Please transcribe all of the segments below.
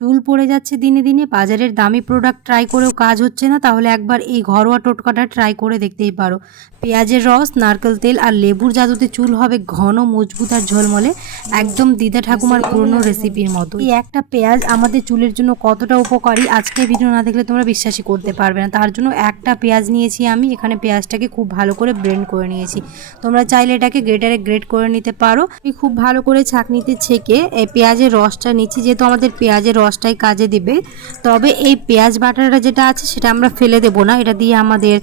চুল পড়ে যাচ্ছে দিনে দিনে, বাজারের দামি প্রোডাক্ট ট্রাই করেও কাজ হচ্ছে না, তাহলে একবার এই ঘরোয়া টোটকাটা ট্রাই করে দেখতেই পারো। পেঁয়াজের রস, নারকেল তেল আর লেবুর জাদুতে চুল হবে ঘন, মজবুত আর ঝলমলে, একদম দিদা ঠাকুমার পুরনো রেসিপির মতো। এই একটা পেঁয়াজ আমাদের চুলের জন্য কতটা উপকারী আজকে ভিডিও না দেখলে তোমরা বিশ্বাসই করতে পারবে না। তার জন্য একটা পেঁয়াজ নিয়েছি আমি, এখানে পেঁয়াজটাকে খুব ভালো করে ব্লেন্ড করে নিয়েছি। তোমরা চাইলে এটাকে গ্রেটারে গ্রেট করে নিতে পারো। খুব ভালো করে ছাঁকনিতে ছেঁকে এই পেঁয়াজের রসটা নিচ্ছি, যেহেতু আমাদের পেঁয়াজের রসটাই কাজে দিবে। তবে এই পেঁয়াজ বাটাটা যেটা আছে, সেটা আমরা ফেলে দেবো না। এটা দিয়ে আমাদের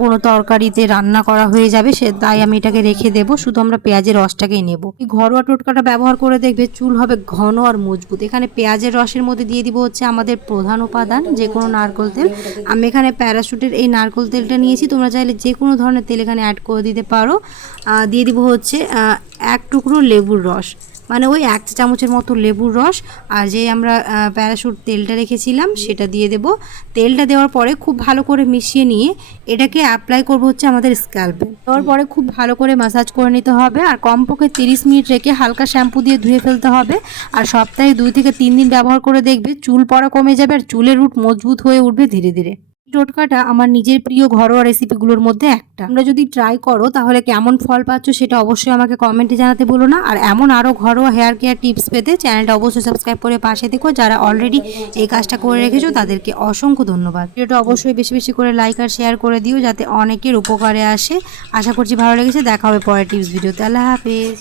কোনো তরকারিতে রান্না করা হয়ে যাবে, সে, তাই আমি এটাকে রেখে দেবো। শুধু আমরা পেঁয়াজের রসটাকেই নেব। এই ঘরোয়া টোটকাটা ব্যবহার করে দেখবে চুল হবে ঘন আর মজবুত। এখানে পেঁয়াজের রসের মধ্যে দিয়ে দিব হচ্ছে আমাদের প্রধান উপাদান, যে কোনো নারকেল তেল। আমি এখানে প্যারাশুটের এই নারকেল তেলটা নিয়েছি। তোমরা চাইলে যে কোনো ধরনের তেল এখানে অ্যাড করে দিতে পারো। দিয়ে দিব হচ্ছে এক টুকরো লেবুর রস। মানে ওই এক চামচের মতো লেবুর রস আর যে আমরা প্যারাশুট তেলটা রেখেছিলাম সেটা দিয়ে দেব। তেলটা দেওয়ার পরে খুব ভালো করে মিশিয়ে নিয়ে এটাকে অ্যাপ্লাই করব হচ্ছে আমাদের স্ক্যাল্পে দেওয়ার পরে খুব ভালো করে মাসাজ করে নিতে হবে আর কমপক্ষে তিরিশ মিনিট রেখে হালকা শ্যাম্পু দিয়ে ধুয়ে ফেলতে হবে। আর সপ্তাহে দুই থেকে তিন দিন ব্যবহার করে দেখবে চুল পড়া কমে যাবে আর চুলের রুট মজবুত হয়ে উঠবে ধীরে ধীরে। টোটকাটা আমার নিজের প্রিয় ঘরোয়া রেসিপিগুলোর মধ্যে একটা। তোমরা যদি ট্রাই করো, তাহলে কেমন ফল পাচ্ছ সেটা অবশ্যই আমাকে কমেন্টে জানাতে বলো না। আর এমন আরও ঘরোয়া হেয়ার কেয়ার টিপস পেতে চ্যানেলটা অবশ্যই সাবস্ক্রাইব করে পাশে দেখো যারা অলরেডি এই কাজটা করে রেখেছো, তাদেরকে অসংখ্য ধন্যবাদ। ভিডিওটা অবশ্যই বেশি বেশি করে লাইক আর শেয়ার করে দিও, যাতে অনেকের উপকারে আসে। আশা করছি ভালো লেগেছে। দেখা হবে পরের টিপস ভিডিওতে আল্লাহ হাফেজ।